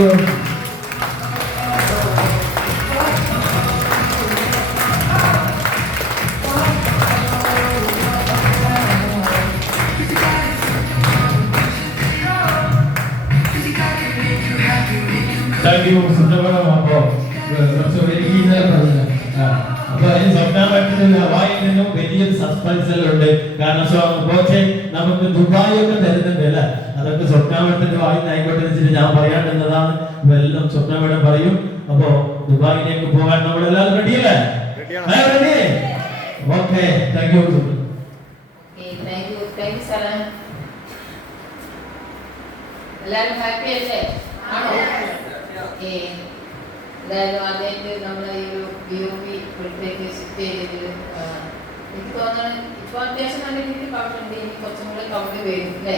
U വലിയൊരു സസ്പെൻസിലുണ്ട് കാരണം പക്ഷേ കോച്ച് നമുക്ക് ദുബായ് ഒക്കെ തരുന്നുണ്ട് അല്ലെ? അതൊക്കെ സ്വപ്നാപട്ടത്തിന്റെ വായി ആയിക്കോട്ടെ എന്ന് വെച്ചിട്ട് ഞാൻ പറയാണ്ടെന്നതാണ് എല്ലാം സ്വപ്നമേടം പറയും. അപ്പോ ദുബായിലേക്ക് പോകാൻ നമ്മളെല്ലാവരും റെഡിയല്ലേ റെഡി ഓക്കെ താങ്ക് യു. എല്ലാവരും ഹാപ്പി അല്ലേ? ആണോ? ഏ എന്തായാലും ആദ്യമായിട്ട് നമ്മൾ ഈ ഒരു ബി ഒ പി ഷിഫ്റ്റ് ചെയ്തത് ആ, എനിക്ക് തോന്നുന്നത് ഇപ്പോൾ അത്യാവശ്യം നല്ല രീതിയിൽ കൗണ്ട് ഇനി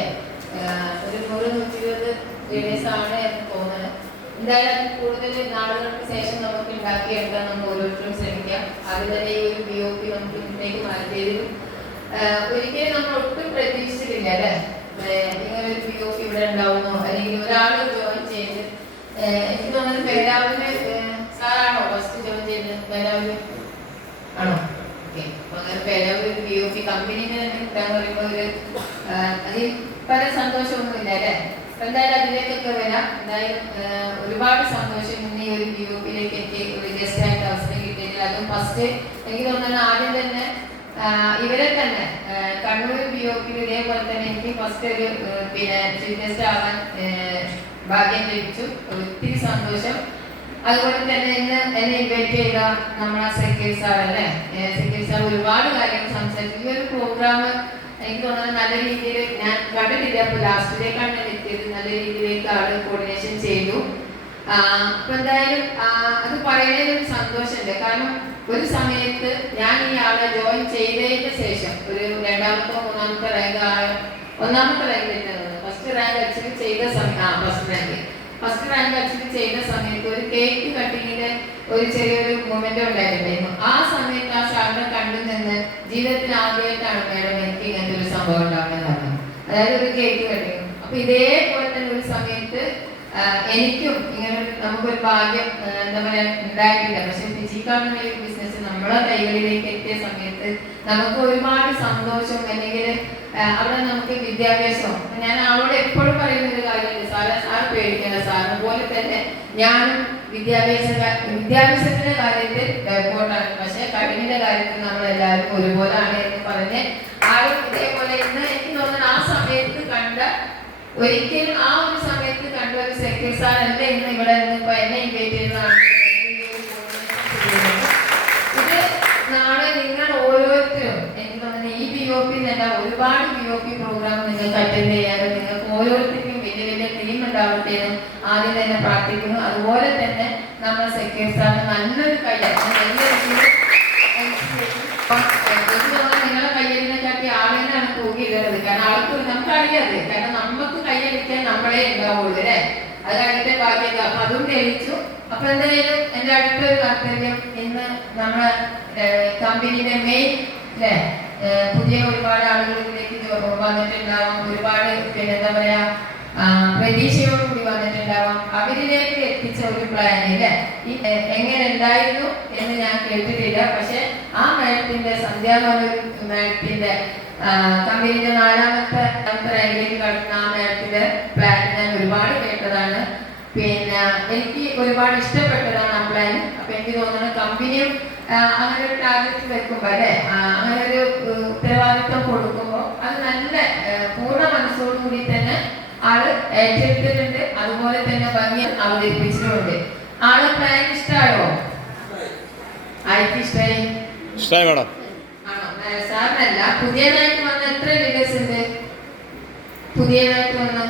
ഒരു നൂറ് നൂറ്റി ഇരുപത് എന്തായാലും കൂടുതൽ നാളുകൾക്ക് ശേഷം നമുക്ക് ഉണ്ടാക്കിയെടുക്കാൻ നമ്മൾ ഓരോരുത്തരും ശ്രമിക്കാം. അത് ഒരു ബി ഒ പി നമുക്ക് ഒരിക്കലും നമ്മൾ ഒട്ടും പ്രതീക്ഷിച്ചിട്ടില്ല അല്ലേ? ഇങ്ങനെ ഒരു പി ഇവിടെ ഉണ്ടാവുമോ അല്ലെങ്കിൽ ഒരാൾ ജോയിൻ ചെയ്ത് എനിക്ക് തോന്നുന്നത് പേരാവിന് സാറാണോ ഫസ്റ്റ് അങ്ങനെ പേരാവിൽ ഒരു പി ഒ പി തന്നെ കിട്ടാൻ പറയുമ്പോൾ ഒരു പല സന്തോഷമൊന്നുമില്ല അല്ലേ? എന്തായാലും അതിലേക്കൊക്കെ വരാം. എന്തായാലും ഒരുപാട് സന്തോഷം ഇന്ന് ഈ ഒരു പി പിയിലേക്ക് എനിക്ക് ഒരു ഗസ്റ്റ് ആയിട്ട് അവസരം കിട്ടിയതിൽ. അതും ഫസ്റ്റ് എനിക്ക് തോന്നുന്നത് ആദ്യം തന്നെ ഇവരെ തന്നെ കണ്ണൂർ ബി ഒ പി ഇതേപോലെ തന്നെ എനിക്ക് ഫസ്റ്റ് ഒരു പിന്നെ ചീഫ് ഗസ്റ്റ് ആവാൻ ഭാഗ്യം ലഭിച്ചു. ഒത്തിരി സന്തോഷം. അതുപോലെ തന്നെ ഇന്ന് എന്നെ ഇൻവൈറ്റ് ചെയ്ത നമ്മളെ സെക്യൂർ സാർ അല്ലേ? സെക്യൂർ സാർ ഒരുപാട് കാര്യങ്ങൾ സംസാരിച്ചു. ഈ ഒരു പ്രോഗ്രാം എനിക്ക് തോന്നുന്നത് നല്ല രീതിയിൽ ഞാൻ കണ്ടിട്ടില്ല. അപ്പൊ ലാസ്റ്റിലേക്കാണ് ഞാൻ എത്തിയത്. നല്ല രീതിയിലേക്ക് ആൾ കോർഡിനേഷൻ ചെയ്തു. അപ്പൊ എന്തായാലും അത് പറയുന്നതിൽ ഒരു സന്തോഷമുണ്ട്. കാരണം ഒരു സമയത്ത് ഞാൻ ഈ ആളെ ജോയിൻ ചെയ്തതിന് ശേഷം ഒരു രണ്ടാമത്തെ മൂന്നാമത്തെ റാങ്ക് ഒന്നാമത്തെ റാങ്ക് ഫസ്റ്റ് റാങ്ക് അച്ചീവ് ചെയ്ത സമയം ആ first rank first rank achieve ചെയ്ത സമയത്ത് ഒരു കേക്ക് കട്ടിങ്ങിന്റെ ഒരു ചെറിയൊരു മൊമെന്റ് ഉണ്ടായിട്ടുണ്ടായിരുന്നു. ആ സമയത്ത് ആ സാറിനെ കണ്ടു നിന്ന് ജീവിതത്തിൽ ആദ്യമായിട്ടാണ് മേഡം എനിക്ക് ഇങ്ങനത്തെ ഒരു സംഭവം ഉണ്ടാവുന്നത് അതായത് ഒരു കേക്ക് കട്ടിങ് അപ്പൊ ഇതേപോലെ തന്നെ ഒരു സമയത്ത് എനിക്കും ഇങ്ങനെ നമുക്കൊരു ഭാഗ്യം എന്താ പറയാ ഉണ്ടായിട്ടില്ല പക്ഷെ ഫിജിക്കാണെന്ന ഈ ബിസിനസ് നമ്മളെ കൈകളിലേക്ക് എത്തിയ സമയത്ത് നമുക്ക് ഒരുപാട് സന്തോഷം അല്ലെങ്കിൽ അവിടെ നമുക്ക് വിദ്യാഭ്യാസം ഞാൻ ആളോട് എപ്പോഴും പറയുന്ന ഒരു കാര്യമുണ്ട്. സാറ് സാർ പേടിക്കേണ്ട സാറിനെ പോലെ തന്നെ ഞാനും വിദ്യാഭ്യാസ വിദ്യാഭ്യാസത്തിന്റെ കാര്യത്തിൽ ഡെപ്പോട്ടാണ് പക്ഷെ കഴിവിന്റെ കാര്യത്തിൽ നമ്മൾ എല്ലാവരും ഒരുപോലാണ് എന്ന് പറഞ്ഞ് ആളും ഇതേപോലെ ഇന്ന് എനിക്ക് തോന്നുന്നു ആ സമയത്ത് കണ്ട ഒരിക്കലും ആ ഒരു സമയത്ത് കണ്ട ഒരു സെക്രട്ടറി സാർ അല്ല ഇന്ന് ഇവിടെ നിന്ന് ഇപ്പൊ എന്നെ ഇൻവൈറ്റ് ചെയ്യുന്നതാണ് ഇത് നാളെ നിങ്ങൾ ഓരോരുത്തരും എനിക്ക് തോന്നുന്നു ഈ ബി ഒ പി എന്നല്ല ഒരുപാട് പി പ്രോഗ്രാം നിങ്ങൾക്ക് അറ്റൻഡ് ചെയ്യാനും നിങ്ങൾക്ക് ഓരോരുത്തർക്കും വലിയ വലിയ ടീം ഉണ്ടാവട്ടെ എന്ന് ആദ്യം തന്നെ പ്രാർത്ഥിക്കുന്നു. അതുപോലെ തന്നെ നമ്മൾ സെക്യൂർ സാറിന് നല്ലൊരു കൈ നല്ല രീതിയിൽ നിങ്ങളെ കയ്യടിനെക്കാട്ടി ആളിനാണ് തൂക്കിയിടുന്നത് കാരണം ആൾക്ക് നമുക്കറിയാതെ. കാരണം നമുക്ക് കയ്യടിക്കാൻ നമ്മളെ ഉണ്ടാവുള്ളൂ അല്ലേ? അത് കഴിഞ്ഞിട്ട് ബാക്കിയൊക്കെ അപ്പൊ അതും തെളിയിച്ചു. അപ്പൊ എന്തായാലും എന്റെ അടുത്തൊരു കർത്തവ്യം ഇന്ന് നമ്മളെ കമ്പനിയുടെ മെയിൻ അല്ലേ? പുതിയ ഒരുപാട് ആളുകൾ വന്നിട്ടുണ്ടാവാം. ഒരുപാട് പിന്നെ എന്താ പറയാ പ്രതീക്ഷയോടുകൂടി വന്നിട്ടുണ്ടാവാം. അവരിലേക്ക് എത്തിച്ച ഒരു പ്ലാൻ അല്ലേ എങ്ങനെ ഉണ്ടായിരുന്നു എന്ന് ഞാൻ കേട്ടിട്ടില്ല. പക്ഷെ ആ മേഡത്തിന്റെ സന്ധ്യ മേഡത്തിന്റെ കമ്പനിയുടെ നാലാമത്തെ റാങ്കിലേക്ക് കടന്ന ആ മേഡത്തിന്റെ പ്ലാൻ ഞാൻ ഒരുപാട് കേട്ടതാണ്. പിന്നെ എനിക്ക് ഒരുപാട് ഇഷ്ടപ്പെട്ടതാണ് ആ പ്ലാൻ അപ്പൊ എനിക്ക് തോന്നുന്നു കമ്പനിയും അങ്ങനെ ഒരു ടാർഗറ്റ് വെക്കുമ്പോ അല്ലെ? അങ്ങനെ ഒരു ഉത്തരവാദിത്വം കൊടുക്കുമ്പോൾ അത് നല്ല പൂർണ മനസ്സോടുകൂടി തന്നെ ആൾ ഏറ്റെടുത്തിട്ടുണ്ട്. അതുപോലെ തന്നെ ഭംഗി അവതരിപ്പിച്ചിട്ടുണ്ട്. ആൾ പ്ലാൻ ഇഷ്ടമായോ ആർക്ക് ഇഷ്ടമായി ഇഷ്ടമായി മാഡം. സാറിനല്ല. പുതിയതായിട്ട് വന്ന എത്ര ലീഡേഴ്സ് ഉണ്ട്? പുതിയതായിട്ട് വന്ന?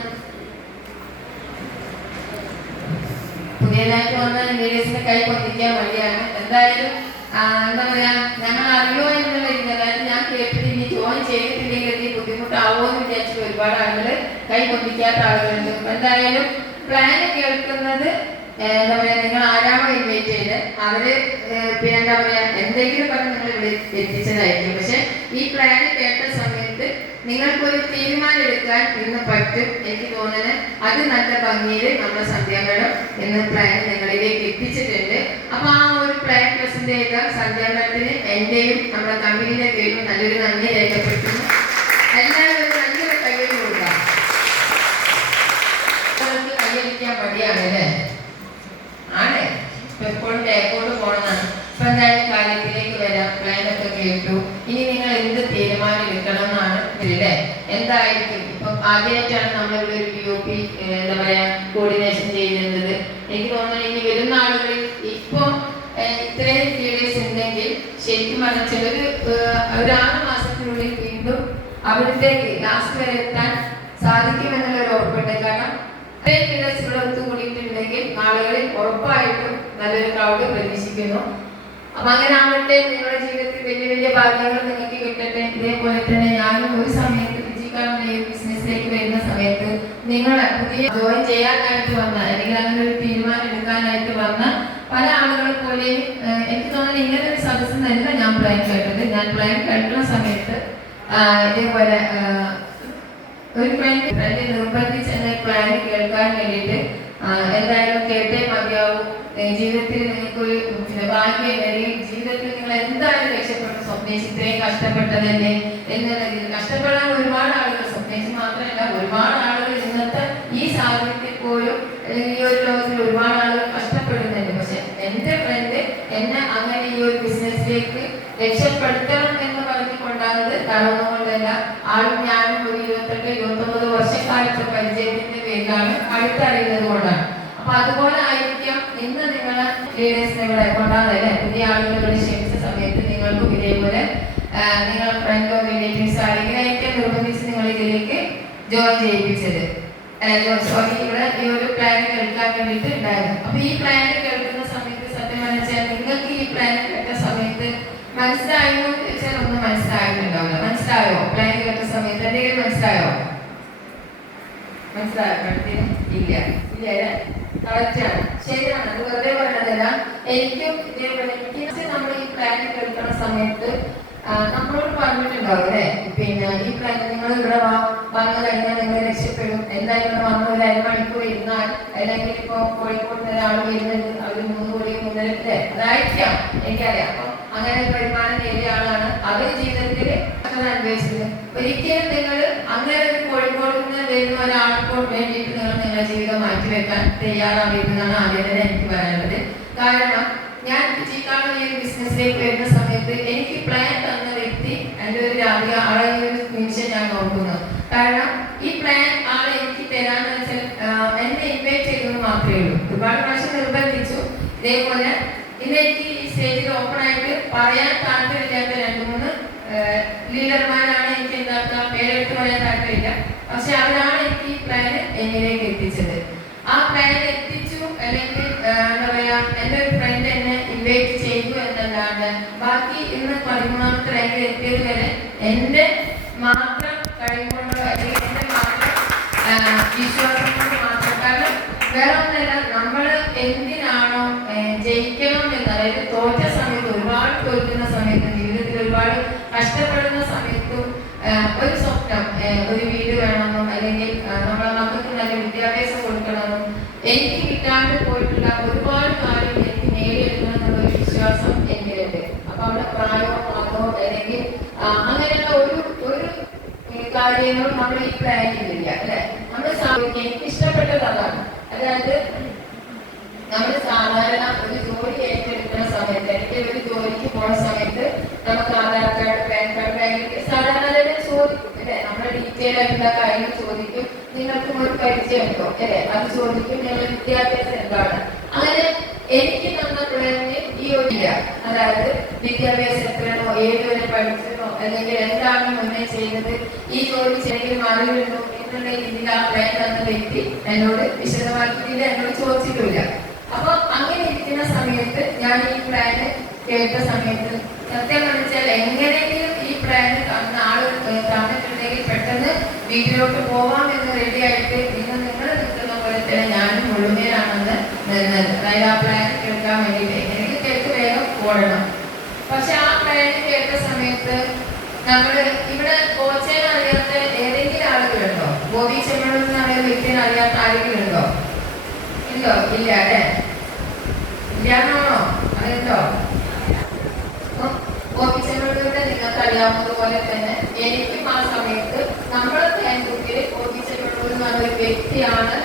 പുതിയതായിട്ട് വന്ന ലീഡേഴ്സിന്റെ കൈ പൊന്തിക്കാൻ വഴിയാണ്. എന്തായാലും എന്താ പറയാ ഞങ്ങൾ അറിയോ എന്നുള്ള അതായത് ഞാൻ കേട്ടിട്ട് ഇനി ജോയിൻ ചെയ്തിട്ടില്ലെങ്കിൽ എനിക്ക് ബുദ്ധിമുട്ടാവോ എന്ന് വിചാരിച്ചിട്ട് ഒരുപാട് ആളുകൾ കൈ പൊന്തിക്കാത്ത ആളുകളുണ്ട്. എന്തായാലും പ്ലാൻ കേൾക്കുന്നത് എന്താ പറയാ നിങ്ങൾ ആരാമോ ഇൻവൈറ്റ് ചെയ്ത് അവർ പിന്നെ എന്താ പറയാ എന്തെങ്കിലും പറഞ്ഞ് നിങ്ങൾ ഇവിടെ എത്തിച്ചതായിരിക്കും. പക്ഷെ ഈ പ്ലാൻ കേട്ട സമയത്ത് നിങ്ങൾക്കൊരു തീരുമാനമെടുക്കാൻ ഇന്ന് പറ്റും എനിക്ക് തോന്നുന്നത് അത് നല്ല ഭംഗിയിൽ നമ്മുടെ സന്ധ്യാമേളം എന്ന പ്ലാൻ നിങ്ങളിലേക്ക് എത്തിച്ചിട്ടുണ്ട്. അപ്പൊ ആ ഒരു പ്ലാൻ പ്രസന്റ് ചെയ്ത സന്ധ്യാമേളത്തിന് എന്റെയും നമ്മുടെ കമ്പനിയുടെ പേരും നല്ലൊരു നന്ദി രേഖപ്പെടുത്തുന്നു. എല്ലാവരും ഒരു നല്ലൊരു കയ്യടി കൊടുക്കാം കയ്യടിക്കാൻ മടിയാണ് അല്ലേ? ആണ്. ഇപ്പൊ എപ്പോഴും ബാക്കോട്ട് പോകണമെന്നാണ് ഇപ്പൊ എന്തായാലും കാര്യത്തിലേക്ക് വരാം. പ്ലാനൊക്കെ കേട്ടു. ഇനി നിങ്ങൾ എന്ത് തീരുമാനം എടുക്കണം എന്നാണ് ഇതില്ലേ എന്തായിരിക്കും ഇപ്പൊ ആദ്യമായിട്ടാണ് നമ്മളിവിടെ ഒരു പി ഒ പി എന്താ പറയാ കോർഡിനേഷൻ ചെയ്യുന്നത്. എനിക്ക് തോന്നുന്നു ഇനി വരുന്ന ആളുകളിൽ ഇപ്പൊ ഇത്രയും ലീഡേഴ്സ് ഉണ്ടെങ്കിൽ ശരിക്കും പറഞ്ഞാൽ ചിലര് ഒരു ആറ് മാസത്തിനുള്ളിൽ വീണ്ടും അവിടത്തേക്ക് ലാസ്റ്റ് വരെ എത്താൻ സാധിക്കുമെന്നുള്ള ഒരു ഉറപ്പുണ്ട്. കാരണം ഇത്രയും ലീഡേഴ്സ് ഇവിടെ ഒത്തുകൂടിയിട്ടുണ്ടെങ്കിൽ നാളുകളിൽ ഉറപ്പായിട്ടും നല്ലൊരു ക്രൗഡ് പ്രതീക്ഷിക്കുന്നു. അപ്പൊ അങ്ങനെ ആവട്ടെ നിങ്ങളുടെ ജീവിതത്തിൽ വലിയ വലിയ ഭാഗ്യങ്ങൾ നിങ്ങൾക്ക് കിട്ടട്ടെ. ഇതേപോലെ തന്നെ ഞാനും ഒരു സമയത്ത് ഈ ബിസിനസ്സിലേക്ക് വരുന്ന സമയത്ത് നിങ്ങൾ പുതിയ ജോയിൻ ചെയ്യാനായിട്ട് വന്ന അല്ലെങ്കിൽ അങ്ങനെ ഒരു തീരുമാനം എടുക്കാനായിട്ട് വന്ന പല ആളുകളെ ഏഹ്, എനിക്ക് തോന്നുന്നു ഇങ്ങനെ ഒരു സദസ്സിൽ നിന്നല്ല ഞാൻ പ്ലാൻ കേട്ടത്. ഞാൻ പ്ലാൻ കേട്ടുന്ന സമയത്ത് ഇതേപോലെ ഒരു ഫ്രണ്ട് ഫ്രണ്ട് നിർബന്ധിച്ച് എന്നെ പ്ലാൻ കേൾക്കാൻ വേണ്ടിയിട്ട് എന്തായാലും കേട്ടേ മതിയാവും. ജീവിതത്തിൽ നിങ്ങൾക്കൊരു പിന്നെ ഭാഗ്യം അല്ലെങ്കിൽ ജീവിതത്തിൽ നിങ്ങൾ എന്തായാലും രക്ഷപ്പെട്ടു. സ്വപ്നേശ് ഇത്രയും കഷ്ടപ്പെട്ടതല്ലേ എന്നുള്ള രീതിയിൽ കഷ്ടപ്പെടാൻ ഒരുപാട് ആളുകൾ സ്വപ്നേശ് മാത്രമല്ല ഒരുപാട് ആളുകൾ ഇന്നത്തെ ഈ സാഹചര്യത്തിൽ പോലും ഈ ഒരു ലോകത്തിൽ ഒരുപാട് ആളുകൾ കഷ്ടപ്പെടുന്നുണ്ട്. പക്ഷെ എന്റെ ഫ്രണ്ട് എന്നെ അങ്ങനെ ഈ ഒരു ബിസിനസ്സിലേക്ക് രക്ഷപ്പെടുത്തണം എന്ന് പറഞ്ഞുകൊണ്ടാണ് കാരണം കൊണ്ടല്ല ആളും ഞാനും ഒരു ഇരുപത്തെട്ട് ഇരുപത്തൊമ്പത് വർഷക്കാലത്തെ പേരിലാണ് അടുത്തറിയുന്നത് കൊണ്ടാണ്. അപ്പൊ അതുപോലെ ആയിരിക്കാം ഇന്ന് നിങ്ങൾ ലീഡേഴ്സിനെ ഇവിടെ കൊണ്ടാണല്ലേ പുതിയ ആളുകൾ ഇവിടെ ക്ഷണിച്ച സമയത്ത് നിങ്ങൾക്കും ഇതേപോലെ നിങ്ങൾ ഫ്രണ്ടോ റിലേറ്റീവ്സ് ഏറ്റവും നിർബന്ധിച്ച് നിങ്ങൾ ഇതിലേക്ക് ജോയിൻ ചെയ്യിപ്പിച്ചത്. സോറി ഇവിടെ ഈ ഒരു പ്ലാൻ കേൾക്കാൻ വേണ്ടിയിട്ട് ഉണ്ടായിരുന്നു. അപ്പൊ ഈ പ്ലാൻ കേൾക്കുന്ന സമയത്ത് സത്യം പറഞ്ഞാൽ നിങ്ങൾക്ക് ഈ പ്ലാൻ കേട്ട സമയത്ത് മനസ്സിലായോ എന്ന് ചോദിച്ചാൽ ഒന്നും മനസ്സിലായിട്ടുണ്ടാവില്ല. മനസ്സിലായോ? പ്ലാൻ കേട്ട സമയത്ത് എന്തെങ്കിലും മനസ്സിലായോ? മനസ്സിലായോ കടത്തിന് ഇല്ല ഇല്ല കറക്റ്റാണ് ശരിയാണ്. അത് വെറുതെ പറയണതല്ല. എനിക്കും ഇതേപോലെ നമ്മൾ ഈ പ്ലാൻ കേൾക്കുന്ന സമയത്ത് നമ്മളോട് പറഞ്ഞിട്ടുണ്ടാവും അല്ലേ? പിന്നെ ഈ പ്ലാൻ നിങ്ങൾ ഇവിടെ വന്നു കഴിഞ്ഞാൽ നിങ്ങൾ രക്ഷപ്പെടും. എന്തായാലും വന്ന് ഒരു അരമണിക്കൂർ ഇരുന്നാൽ അല്ലെങ്കിൽ ഇപ്പൊ കോഴിക്കോട് ഒരാൾ വരുന്നുണ്ട് അവർ മൂന്ന് കോടി മുന്നേറ്റേ അതായിരിക്കാം എനിക്കറിയാം. അപ്പൊ അങ്ങനെ ആളാണ് അവർ ജീവിതത്തിൽ അനുഭവിച്ചത് ഒരിക്കലും നിങ്ങൾ അങ്ങനെ ഒരു വരുന്ന ഒരാൾക്ക് വേണ്ടിയിട്ട് നിങ്ങൾ നിങ്ങളുടെ ജീവിതം മാറ്റിവെക്കാൻ തയ്യാറാവില്ലെന്നാണ് ആദ്യം തന്നെ എനിക്ക് പറയാനുള്ളത്. കാരണം ഞാൻ വിജയിക്കാണ് ഈ ബിസിനസ്സിലേക്ക് വരുന്ന സമയത്ത് എനിക്ക് പ്ലാൻ തന്ന വ്യക്തി എന്റെ ഒരു രാവിലെ ആളെ ഒരു നിമിഷം ഞാൻ നോക്കുന്നു. കാരണം ഈ പ്ലാൻ ആളെ എനിക്ക് തരാന്ന് വെച്ചാൽ എന്നെ ഇൻവൈറ്റ് ചെയ്തെന്ന് മാത്രമേ ഉള്ളൂ. ഒരുപാട് പ്രാവശ്യം നിർബന്ധിച്ചു. ഇതേപോലെ ഇന്ന് എനിക്ക് ഈ സ്റ്റേജിൽ ഓപ്പൺ ആയിട്ട് പറയാൻ താല്പര്യമില്ലാത്ത രണ്ട് മൂന്ന് ലീഡർമാരാണ് എനിക്ക് എന്താക്കുക പേരെടുത്ത് പറയാൻ താല്പര്യമില്ല പക്ഷെ അവരാണ് എനിക്ക് ഈ പ്ലാൻ എന്നിലേക്ക് എത്തിച്ചത്. ആ പ്ലാൻ എത്തിച്ചു അല്ലെങ്കിൽ എന്താ പറയാ എന്റെ ഒരു ഫ്രണ്ട് എന്നെ ഇൻവൈറ്റ് ചെയ്തു എന്നല്ലാണ്ട് ബാക്കി ഇന്ന് പതിമൂന്നാമത്തെ റാങ്കിൽ എത്തിയത് വരെ എന്റെ മാത്രം കഴിവുകൊണ്ടോ സ്വപ്നം ഒരു വീട് വേണമെന്നും അല്ലെങ്കിൽ നമ്മളെ മക്കൾക്ക് നല്ല വിദ്യാഭ്യാസം കൊടുക്കണമെന്നും എനിക്ക് കിട്ടാണ്ട് പോയിട്ടുള്ള ഒരുപാട് കാര്യം എനിക്ക് നേടിയെടുക്കണം എന്നുള്ള ഒരു വിശ്വാസം എനിക്കുണ്ട്. അപ്പൊ അവിടെ പ്രായമോ മതമോ അല്ലെങ്കിൽ അങ്ങനെയുള്ള ഒരു ഒരു കാര്യങ്ങളും നമ്മൾ ഈ പ്ലാനിങ്ങില്ല അല്ലെ? സാധിക്കും എനിക്ക് ഇഷ്ടപ്പെട്ടത് അതാണ് അതായത് നമ്മൾ സാധാരണ ഒരു ജോലി ഏറ്റെടുക്കുന്ന സമയത്ത് എനിക്ക് ഒരു ജോലിക്ക് പോണ സമയത്ത് ആയിട്ടുള്ള കാര്യങ്ങൾ ചോദിക്കും നിങ്ങൾക്ക് ഒരു പരിചയമുണ്ടോ? അല്ലെ? അത് ചോദിക്കും ഞങ്ങളുടെ വിദ്യാഭ്യാസം എന്താണ്? അങ്ങനെ എനിക്ക് തന്ന പ്ലാനിന് ഈ ഒരു വിദ്യാഭ്യാസം എത്രയാണോ ഏത് വരെ പഠിച്ചിരുന്നോ അല്ലെങ്കിൽ എന്താണ് മുന്നേ ചെയ്യുന്നത് ഈ ജോലി ചെയ്യുന്ന മാറിയിരുന്നോ എന്നുള്ള രീതിയിൽ ആ പ്ലാൻ തന്ന വ്യക്തി എന്നോട് വിശദമാക്കിയില്ല എന്നോട് ചോദിച്ചിട്ടില്ല അപ്പൊ അങ്ങനെ ഇരിക്കുന്ന സമയത്ത് ഞാൻ ഈ പ്ലാന് കേട്ട സമയത്ത് സത്യം പറഞ്ഞാൽ എങ്ങനെയെങ്കിലും ഈ പ്ലാന് തന്ന പെട്ടെന്ന് വീട്ടിലോട്ട് പോവാം എന്ന് റെഡിയായിട്ട് ഇന്ന് നിങ്ങൾ നിൽക്കുന്ന പോലെ തന്നെ ഞാനും നിന്നത്. അതായത് ആ പ്ലാൻ കേൾക്കാൻ വേണ്ടിയിട്ട്. എനിക്ക് കേൾക്ക് വേഗം ഓടണം. പക്ഷെ ആ പ്ലാൻ കേട്ട സമയത്ത് നമ്മൾ ഇവിടെ കോച്ചേനെ അറിയാത്ത ഏതെങ്കിലും ആളുകളുണ്ടോ? ഗോപി ചെമ്മണെന്ന് അറിയാൻ വ്യക്തിനെ അറിയാത്ത ആരെങ്കിലും ഉണ്ടോ? ഉണ്ടോ ഇല്ല അല്ലേ? ഇല്ലാന്നാണോ? അതുണ്ടോ ഗോപി ചെമ്മണ്ണൂരിനെ നിങ്ങൾക്ക് അറിയാവുന്നത് പോലെ തന്നെ എനിക്കും ആ സമയത്ത് ചെമ്മണ്ണൂർ എന്ന് പറഞ്ഞ ഒരു വ്യക്തിയാണ്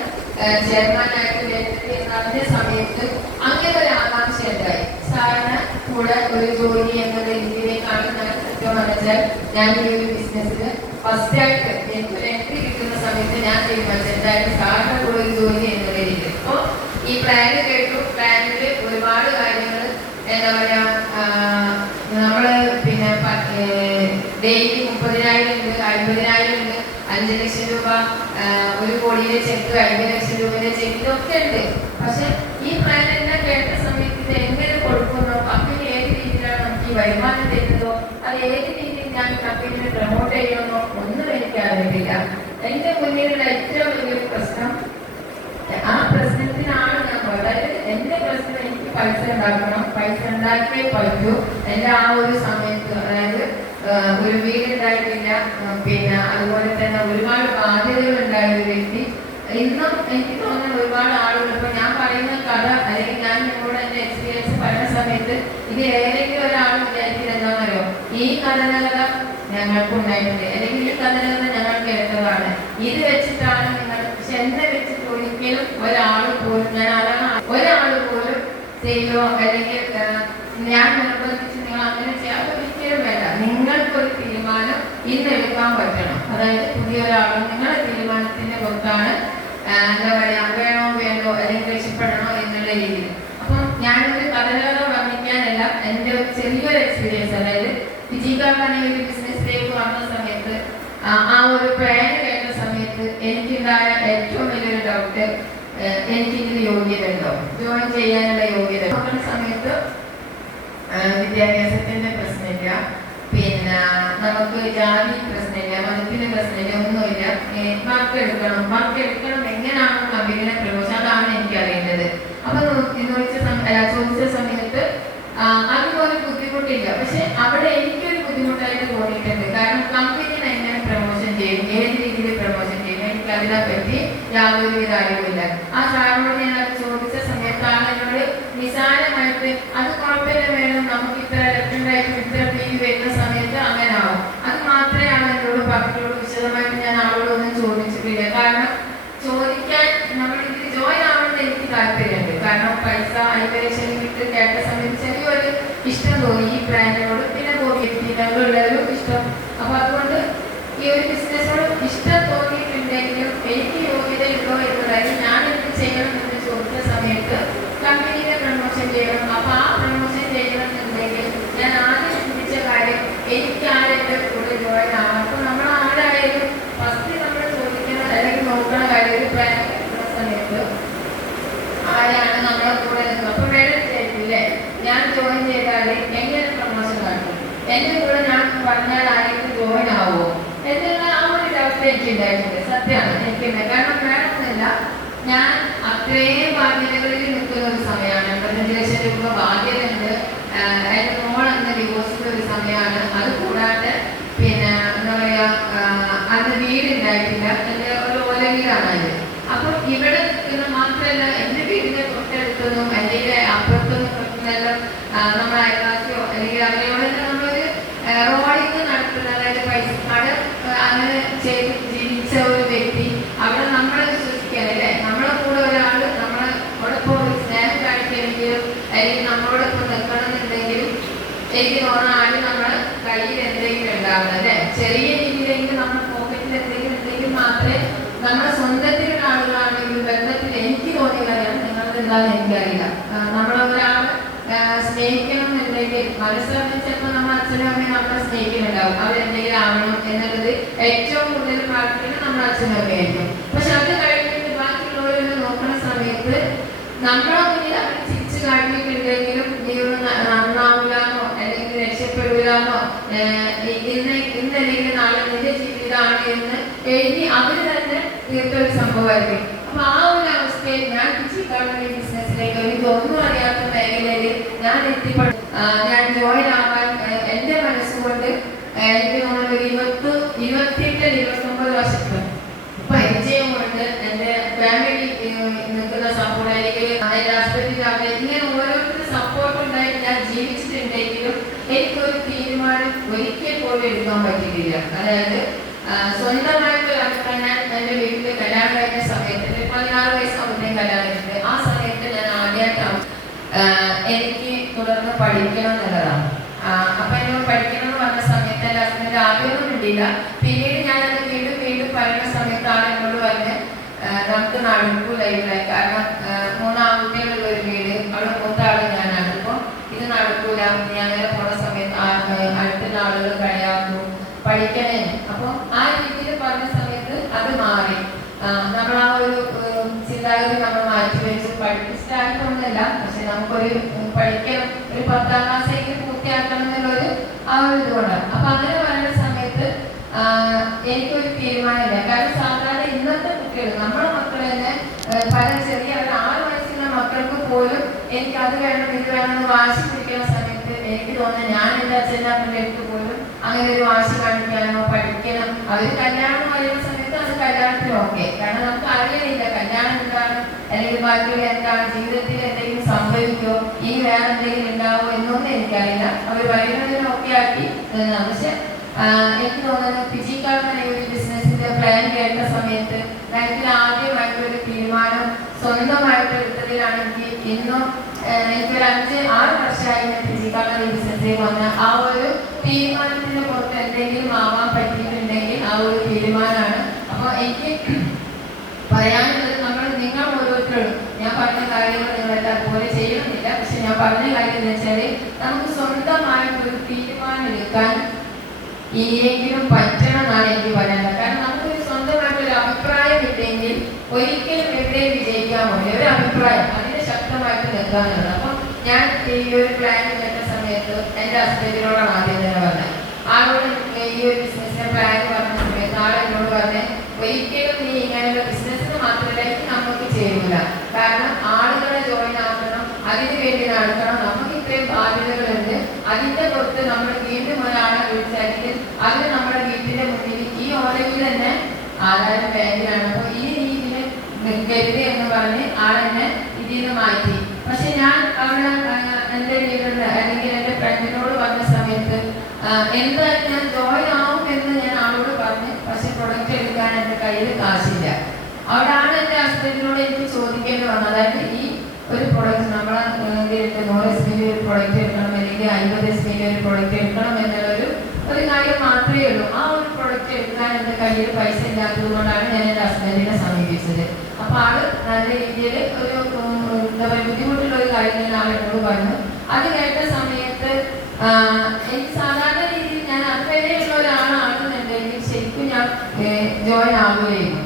ചെയർമാനായിട്ട് വരുന്നത് എന്നറിഞ്ഞ സമയത്ത് അങ്ങനെ ഒരു ആകാംക്ഷ ഉണ്ടായി. സാറിന് കൂടെ ഒരു ജോലി എന്നുള്ള രീതിയിലേക്കാണ് ഞാൻ ഈ ബിസിനസ്സിൽ ഫസ്റ്റ് ആയിട്ട് എനിക്ക് ഒരു എൻട്രി കിട്ടുന്ന സമയത്ത് ഞാൻ തീരുമാനിച്ചത് എന്തായാലും സാറിന്റെ കൂടെ ഒരു ജോലി ഈ പ്ലാന് കേട്ടു. പ്ലാനിൽ ഒരുപാട് കാര്യങ്ങൾ എന്താ പറയാ നമ്മൾ പിന്നെ ഡെയിലി മുപ്പതിനായിരം അൻപതിനായിരം ഉണ്ട് അഞ്ച് ലക്ഷം രൂപ ഒരു കോടിയിലെ ചെക്ക് അഞ്ച് ലക്ഷം രൂപയുടെ ചെക്ക് ഒക്കെ ഉണ്ട്. പക്ഷെ ഈ പ്ലാൻ എല്ലാം കേട്ട സമയത്ത് ഇത് എങ്ങനെ കൊടുക്കുന്നോ? കമ്പനി ഏത് രീതിയിലാണ് നമുക്ക് ഈ വരുമാനം തരുന്നതോ? അത് ഏത് രീതിയിൽ ഞാൻ കമ്പനിയെ പ്രൊമോട്ട് ചെയ്യുമെന്നോ ഒന്നും എനിക്ക് അറിയില്ല എന്റെ മുന്നിലുള്ള ഏറ്റവും വലിയൊരു പ്രശ്നം ആ പ്രശ്നത്തിനാണ് ഞാൻ അതായത് എന്റെ പ്രശ്നം എനിക്ക് പൈസ ഉണ്ടാക്കണം. പൈസ ഉണ്ടാക്കിയേ പറ്റൂ. എന്റെ ആ ഒരു സമയത്ത് അതായത് ഒരു വീടുണ്ടായിട്ടില്ല. പിന്നെ അതുപോലെ തന്നെ ഒരുപാട് ബാധ്യതകൾ ഉണ്ടായ ഒരു വ്യക്തി ഇന്നും എനിക്ക് തോന്നുന്ന ഒരുപാട് ആളുകൾ ഇപ്പൊ ഞാൻ പറയുന്ന കഥ അല്ലെങ്കിൽ ഞാൻ നിങ്ങളോട് എന്റെ എക്സ്പീരിയൻസ് പറയുന്ന സമയത്ത് ഇത് ഏതെങ്കിലും ഒരാൾ വിചാരിക്കുന്നത് എന്താണെന്നറിയോ? ഈ കഥനകഥ ഞങ്ങൾക്ക് ഉണ്ടായിട്ടുണ്ട്. അല്ലെങ്കിൽ ഈ കഥനകഥ ഞങ്ങൾ കേട്ടതാണ്. ഇത് വെച്ചിട്ടാണ് നിങ്ങൾ ചെന്ന വെച്ചിട്ട് ഒരിക്കലും ഒരാൾ പോലും ഞാൻ അതാണ് ഒരാൾ പോലും ചെയ്യോ? അല്ലെങ്കിൽ ഞാൻ നിർബന്ധിച്ച് നിങ്ങൾ അങ്ങനെ ചെയ്യാതെ ഒരിക്കലും വേണ്ട. തീരുമാനം ഇന്ന് എടുക്കാൻ പറ്റണം. അതായത് പുതിയ ഒരാൾ നിങ്ങളുടെ തീരുമാനത്തിന്റെ പുറത്താണ് എന്താ പറയാ വേണോ വേണ്ടോ അല്ലെങ്കിൽ രക്ഷപ്പെടണോ എന്നുള്ള രീതിയിൽ അപ്പം ഞാനൊരു കഥകഥ വർണിക്കാനല്ല എന്റെ ചെറിയൊരു എക്സ്പീരിയൻസ് അതായത് വിജയിക്കാറാണ് ഒരു ബിസിനസ്സിലേക്ക് വന്ന സമയത്ത് ആ ഒരു പ്ലാൻ കേട്ട സമയത്ത് എനിക്കുണ്ടായ ഏറ്റവും വലിയൊരു ഡൗട്ട് എനിക്കിതിന് യോഗ്യത ഉണ്ടോ ജോയിൻ ചെയ്യാനുള്ള യോഗ്യത. സമയത്ത് വിദ്യാഭ്യാസത്തിന്റെ പ്രശ്നമില്ല. പിന്നെ നമുക്ക് ജാതി പ്രശ്നമില്ല മതത്തിന്റെ പ്രശ്നമില്ല ഒന്നുമില്ല. മാർക്ക് എടുക്കണം മാർക്ക് എടുക്കണം എങ്ങനെയാണ് നബീനെ പ്രമോഷൻ അതാണ് എനിക്ക് അറിയേണ്ടത്. അപ്പൊ ചോദിച്ച ചോദിച്ച സമയത്ത് അതുപോലെ ബുദ്ധിമുട്ടില്ല. പക്ഷെ അവിടെ എനിക്കൊരു ബുദ്ധിമുട്ടായിട്ട് തോന്നിയിട്ടുണ്ട്. കാരണം കമ്പനി എങ്ങനെ പ്രമോഷൻ ചെയ്യും? ഏത് രീതിയിൽ പ്രമോഷൻ ചെയ്യും? എനിക്ക് അതിനെ പറ്റി യാതൊരു അറിവില്ല ആ സാറിനോട് ഞാൻ അത് ചോദിച്ച സമയത്താണ് എന്നോട് നിസാരമായിട്ട് അത് കുഴപ്പമില്ല വേണം നമുക്ക് ഇത്ര ലക്ഷണ്ടായിട്ട് ഇത്ര സമയത്ത് അത് മാത്രമാണ് എന്നോട് പറഞ്ഞിട്ടുള്ളൂ വിശദമായിട്ട് ഞാൻ അവളോടൊന്നും ചോദിച്ചിട്ടില്ല. കാരണം ചോദിക്കാൻ നമ്മൾ ഇതിൽ ജോയിൻ ആവണമെന്ന് എനിക്ക് താല്പര്യമുണ്ട്. കാരണം പൈസ അയ്പത് ലക്ഷം കിട്ടി. സമയത്ത് ചെറിയൊരു ഇഷ്ടം തോന്നി ഈ ബ്രാൻഡിനോട് പിന്നെ ഉള്ളൊരു ഇഷ്ടം അപ്പൊ അതുകൊണ്ട് ഈ ഒരു ബിസിനസ്സിനോട് ഇഷ്ടം തോന്നിയിട്ടുണ്ടെങ്കിലും എനിക്ക് യോഗ്യതയുണ്ടോ എന്നുള്ളത് ഞാൻ എന്ത് ചെയ്യണം എന്ന് ചോദിച്ച സമയത്ത് കമ്പനിയെ പ്രമോഷൻ ചെയ്യണം അപ്പൊ ആ പ്രമോഷൻ ചെയ്യണം എന്നുണ്ടെങ്കിൽ ഞാൻ ആദ്യം ചിന്തിച്ച കാര്യം എനിക്ക് ആരെന്റെ കൂടെ ജോയിൻ ആവാം അപ്പൊ നമ്മൾ ആരായാലും ഫസ്റ്റ് നമ്മൾ ചോദിക്കുന്ന അല്ലെങ്കിൽ നോക്കണ കാര്യം ഒരു പ്ലാൻ എടുക്കുന്ന സമയത്ത് ആരാണ് നമ്മളെ കൂടെ നിൽക്കുന്നത് അപ്പൊ മേഡം വിചാരിക്കില്ലേ ഞാൻ ജോയിൻ ചെയ്താൽ എങ്ങനെ പ്രമോഷൻ കാട്ടും എന്റെ കൂടെ ഞാൻ പറഞ്ഞാൽ ആരെങ്കിലും ജോയിൻ ആവുമോ എന്നുള്ള ആ ഒരു അവസ്ഥ എനിക്ക് ഉണ്ടായിട്ടുണ്ട്. സത്യമാണ്. എനിക്ക് കാരണം വേണമെന്നില്ല ഞാൻ അത്രയും ബാധ്യതകളിൽ നിൽക്കുന്ന ഒരു സമയമാണ്. എൺപത്തഞ്ച് ലക്ഷം രൂപ ബാധ്യത ഉണ്ട്. എന്റെ മോൾ അന്ന് ഡിവോഴ്സിന്റെ ഒരു സമയമാണ്. അത് കൂടാതെ പിന്നെ എന്താ പറയാ അന്ന് വീടുണ്ടായിട്ടില്ല. എന്റെ ഒരു ഓല വീടാണ് അത്. അപ്പൊ ഇവിടെ നിൽക്കുന്ന മാത്രമല്ല എന്റെ വീടിന്റെ തൊട്ടടുത്തൊന്നും അല്ലെങ്കിൽ അപ്പുറത്തൊന്നും നിൽക്കുന്നെല്ലാം നമ്മുടെ അയൽവാസിയോ അല്ലെങ്കിൽ അവരോടൊക്കെ നമ്മളൊരു റോഡിങ് നടത്തുന്ന അതായത് പൈസ അവിടെ ആ, അങ്ങനെ ചെയ്ത് ജീവിച്ച ഒരു വ്യക്തി അവിടെ നമ്മളെ വിശ്വസിക്കാൻ അല്ലേ നമ്മളെ കൂടെ ഒരാൾ നമ്മളെ ഒപ്പം ഒരു സ്നേഹം കാണിക്കണമെങ്കിലും അല്ലെങ്കിൽ നമ്മളോടൊപ്പം നിൽക്കണമെന്നുണ്ടെങ്കിലും എനിക്ക് തോന്നുന്ന ആദ്യം നമ്മളെ കയ്യിൽ എന്തെങ്കിലും ഉണ്ടാവണം അല്ലേ ചെറിയ രീതിയിലെങ്കിലും നമ്മുടെ പോക്കറ്റിൽ എന്തെങ്കിലും ഉണ്ടെങ്കിൽ മാത്രമേ നമ്മുടെ സ്വന്തത്തിലുള്ള ആളുകളാണെങ്കിൽ ബന്ധത്തിൽ എനിക്ക് തോന്നിയതാണ് എന്താണെന്ന് എനിക്കറിയില്ല. നമ്മൾ ഒരാളെ സ്നേഹിക്കണം എന്നുണ്ടെങ്കിൽ മനസ്സിലാക്കി ചിലപ്പോൾ നമ്മൾ അച്ഛനും അമ്മയും നമ്മളെ സ്നേഹിക്കുന്നുണ്ടാവും അവരെന്തെങ്കിലും ആവണം എന്നുള്ളത് ഏറ്റവും കൂടുതൽ പ്രാർത്ഥിക്കുന്നത് നമ്മുടെ അച്ഛനും അമ്മയായിരിക്കും പക്ഷെ അത് കഴിഞ്ഞിട്ട് ബാക്കിയുള്ളവരെ നോക്കുന്ന സമയത്ത് നമ്മളെ മുന്നിൽ അവർ ചിരിച്ചു കാണിക്കുന്നുണ്ടെങ്കിലും ഒന്ന് ന- നന്നാവില്ലാന്നോ അല്ലെങ്കിൽ രക്ഷപ്പെടില്ലാന്നോ ഇന്ന് ഇന്നല്ലെങ്കിൽ നാളെ നിന്റെ ജീവിതമാണ് എന്ന് എഴുതി അവർ തന്നെ തീർത്ത ഒരു സംഭവമായിരിക്കും. അപ്പൊ ആ ഞാൻ ഡിജിറ്റൽ ബിസിനസ്സിലേക്ക് എനിക്ക് ഒന്നും അറിയാത്ത മേഖലയിൽ ഞാൻ എത്തിപ്പെട്ടു ഞാൻ ജോയിൻ ആവാൻ എന്റെ മനസ്സുകൊണ്ട് എനിക്ക് തോന്നുന്നു ഇരുപത്തി ഇരുപത്തിയെട്ട് ഇരുപത്തൊമ്പത് വർഷത്തെ പരിചയമുണ്ട് എന്റെ ഫാമിലി നിൽക്കുന്ന സപ്പോർട്ട് അല്ലെങ്കിൽ എന്റെ ഹസ്ബൻഡിനാകെ ഇങ്ങനെ ഓരോരുത്തർ സപ്പോർട്ട് ഉണ്ടായി ഞാൻ ജീവിച്ചിട്ടുണ്ടെങ്കിലും എനിക്കൊരു തീരുമാനം ഒരിക്കൽ പോലും എടുക്കാൻ പറ്റിയിട്ടില്ല. അതായത് സ്വന്തമായിട്ട് ഞാൻ എന്റെ വീട്ടിൽ കല്യാണം കഴിഞ്ഞ സമയത്ത് പതിനാറ് വയസ്സാകുമ്പോഴേ കല്യാണം കഴിഞ്ഞത് ആ സമയത്ത് ഞാൻ ആദ്യമായിട്ടാണ് എനിക്ക് തുടർന്ന് പഠിക്കണം എന്നുള്ളതാണ്. അപ്പൊ എന്നോട് പഠിക്കണം എന്ന് പറഞ്ഞ സമയത്ത് എന്റെ ഹസ്ബൻഡ് ആദ്യമൊന്നും കിട്ടിയില്ല. പിന്നീട് ഞാൻ അത് വീണ്ടും വീണ്ടും പറയുന്ന സമയത്താണ് എന്നോട് പറഞ്ഞത് ആ, നമുക്ക് നടക്കൂല ഇവിടെ കാരണം മൂന്നാമത്തേക്കുള്ള ഒരു വീട് അവിടെ മൂത്ത ആൾ ഞാനാണ്. അപ്പൊ ഇത് നടക്കൂല. ഞാൻ അങ്ങനെ പോണ സമയത്ത് അടുത്തുള്ള ആളുകൾ കഴിയാമോ പഠിക്കണേ അപ്പൊ ആ രീതിയിൽ പറഞ്ഞ സമയത്ത് അത് മാറി. നമ്മൾ ആ ഒരു ചിന്താഗതി നമ്മൾ മാറ്റി വെച്ചു പഠിപ്പിച്ചിട്ടായിട്ടൊന്നുമല്ല പക്ഷെ നമുക്കൊരു പഠിക്കണം ഒരു പത്താം ക്ലാസ് എങ്കിലും പൂർത്തിയാക്കണം എന്നുള്ളൊരു ആ ഒരു ഇതുകൊണ്ടാണ്. അപ്പൊ അങ്ങനെ പറയുന്ന സമയത്ത് എനിക്കൊരു തീരുമാനമില്ല. കാരണം സാധാരണ ഇന്നത്തെ കുട്ടികൾ നമ്മുടെ മക്കൾ തന്നെ പല ചെറിയ ഒരു ആറ് വയസ്സുള്ള മക്കൾക്ക് പോലും എനിക്ക് അത് വേണം ഇത് വേണം വാശി പിടിക്കുന്ന സമയത്ത് എനിക്ക് തോന്നുന്നത് ഞാൻ എന്റെ അച്ഛന്റെ അമ്മയുടെ അടുത്ത് പോലും അങ്ങനെ ഒരു വാശി കാണിക്കാനോ പഠിക്കണം. അവർ കല്യാണം വരുന്ന സമയത്ത് അത് കല്യാണത്തിന് ഓക്കെ. കാരണം നമുക്ക് അറിയില്ല അല്ലെങ്കിൽ ബാക്കിയുള്ള എന്താണ് ജീവിതത്തിൽ എന്തെങ്കിലും സംഭവിക്കോ? ഇനി വേറെ എന്തെങ്കിലും ഉണ്ടാവോ എന്നൊന്നും എനിക്കറിയില്ല. അവർ പറയുന്നതിന് ഒക്കെ ആക്കി നിന്നതാണ്. പക്ഷെ എനിക്ക് തോന്നുന്നത് ഫിജിക്കാർന്ന് ഒരു ബിസിനസിന്റെ പ്ലാൻ കേട്ട സമയത്ത് ലൈഫിൽ ആദ്യമായിട്ടൊരു തീരുമാനം സ്വന്തമായിട്ട് എടുത്തതിലാണെങ്കിൽ ഇന്നും എനിക്കൊരു അഞ്ച് ആറ് വർഷമായി ഞാൻ ബിസിനസ്സിൽ വന്ന ആ ഒരു തീരുമാനത്തിന്റെ പുറത്ത് എന്തെങ്കിലും ആവാൻ പറ്റിയിട്ടുണ്ടെങ്കിൽ ആ ഒരു തീരുമാനമാണ്. അപ്പൊ എനിക്ക് പറയാനുള്ളത് നമ്മൾ നിങ്ങൾ ഓരോരുത്തരും ഞാൻ പറഞ്ഞ കാര്യങ്ങൾ നിങ്ങൾ അതുപോലെ ചെയ്യണമെന്നില്ല. പക്ഷെ ഞാൻ പറഞ്ഞ കാര്യം എന്ന് വെച്ചാൽ നമുക്ക് സ്വന്തമായിട്ട് ഒരു തീരുമാനം എടുക്കാൻ ഇനിയെങ്കിലും പറ്റണം എന്നാണ് എനിക്ക് പറയാനുള്ളത്. കാരണം നമുക്കൊരു സ്വന്തമായിട്ട് ഒരു അഭിപ്രായം ഇല്ലെങ്കിൽ ഒരിക്കലും എവിടെയും വിജയിക്കാൻ പോലെ ഒരു അഭിപ്രായം അതിന് ശക്തമായിട്ട് നിൽക്കാനുള്ളത് അപ്പം ഞാൻ ഈ ഒരു പ്ലാൻ വരുന്ന സമയത്ത് എന്റെ ഹസ്ബൻഡിനോടാണ് ആദ്യം തന്നെ പറഞ്ഞത്. ആളോട് ഈ ഒരു ബിസിനസ്സിനെ പ്ലാൻ പറഞ്ഞ സമയത്ത് ആളെന്നോട് പറഞ്ഞത് പറഞ്ഞ് ഒരിക്കലും നീ ഇങ്ങനെയുള്ള ബിസിനസ്സിന് മാത്രമല്ല ഇത് ചെയ്യൂല കാരണം ആളുകളെ ജോയിൻ ആക്കണം അതിന് വേണ്ടി നടക്കണം നമുക്ക് ഇത്രയും ബാധ്യതകളുണ്ട്. അതിന്റെ പുറത്ത് നമ്മൾ വീണ്ടും ഒരാളെ വിളിച്ചായിരിക്കും. അത് നമ്മുടെ വീട്ടിന്റെ മുന്നിൽ ഈ ഓലയിൽ തന്നെ ആധാരം വേണ്ടിയാണ് അപ്പൊ ഈ രീതിയിൽ നിൽക്കരുത് എന്ന് പറഞ്ഞ് ആളെന്നെ ഇതിൽ നിന്ന് മാറ്റി. പക്ഷെ ഞാൻ അവിടെ എന്റെ വീടുണ്ട് അല്ലെങ്കിൽ എന്റെ ഫ്രണ്ടിനോട് പറഞ്ഞ സമയത്ത് ആ, എന്തായാലും ഞാൻ ജോയിൻ ആവും എന്ന് ഞാൻ ആളോട് പറഞ്ഞു പക്ഷെ പ്രൊഡക്റ്റ് എടുക്കാൻ എന്റെ കയ്യിൽ കാശില്ല അവിടെയാണ് ഹസ്ബൻഡിനോട് എനിക്ക് ചോദിക്കേണ്ടി വന്നു. അതായത് ഈ ഒരു പ്രൊഡക്റ്റ് ഇതിലിട്ട് നൂറ് എസ് ബി ഒരു പ്രൊഡക്റ്റ് എടുക്കണം അല്ലെങ്കിൽ അൻപത് എസ് ബി ഒരു പ്രൊഡക്റ്റ് എടുക്കണം എന്നുള്ളൊരു ഒരു കാര്യം മാത്രമേ ഉള്ളൂ. ആ ഒരു പ്രോഡക്റ്റ് എടുക്കാൻ എന്റെ കയ്യിൽ പൈസ ഇല്ലാത്തത് കൊണ്ടാണ് ഞാൻ എന്റെ ഹസ്ബൻഡിനെ സമീപിച്ചത്. അപ്പൊ ആൾ നല്ല രീതിയിൽ ഒരു എന്താ പറയുക ബുദ്ധിമുട്ടുള്ള ഒരു കാര്യം ഞാൻ ആളെന്നോട് പറഞ്ഞു. അത് കേട്ട സമയത്ത് എനിക്ക് സാധാരണ രീതിയിൽ ഞാൻ അതുവരെയുള്ള ഒരാളാണെന്നുണ്ടെങ്കിൽ ശരിക്കും ഞാൻ ജോയിൻ ആവുകയായിരുന്നു